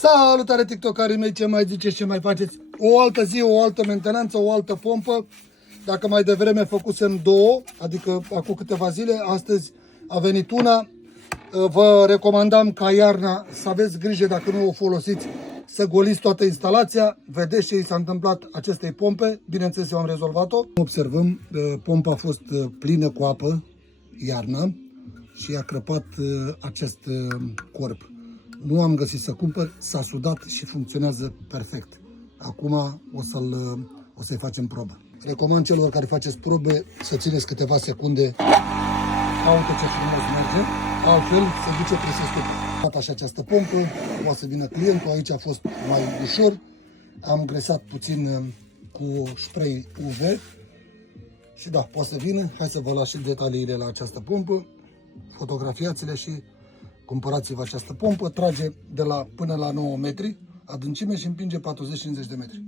Salutare TikTokarii mei, ce mai ziceți, ce mai faceți? O altă zi, o altă mentenanță, o altă pompă. Dacă mai devreme făcusem două, adică acum câteva zile, astăzi a venit una. Vă recomandam ca iarna să aveți grijă, dacă nu o folosiți, să goliți toată instalația. Vedeți ce i s-a întâmplat acestei pompe. Bineînțeles, eu am rezolvat-o. Observăm, pompa a fost plină cu apă iarna și a crăpat acest corp. Nu am găsit să cumpăr, s-a sudat și funcționează perfect. Acum o să-i facem probă. Recomand celor care faceți probe să țineți câteva secunde. Uite ce frumos merge, altfel se duce prin stupă. Așa această pompă, o să vină clientul, aici a fost mai ușor. Am gresat puțin cu spray UV și da, poate să vină. Hai să vă las și detaliile la această pompă. Fotografiați-le și cumpărați-vă această pompă. Trage de la până la 9 metri adâncime și împinge 40-50 de metri.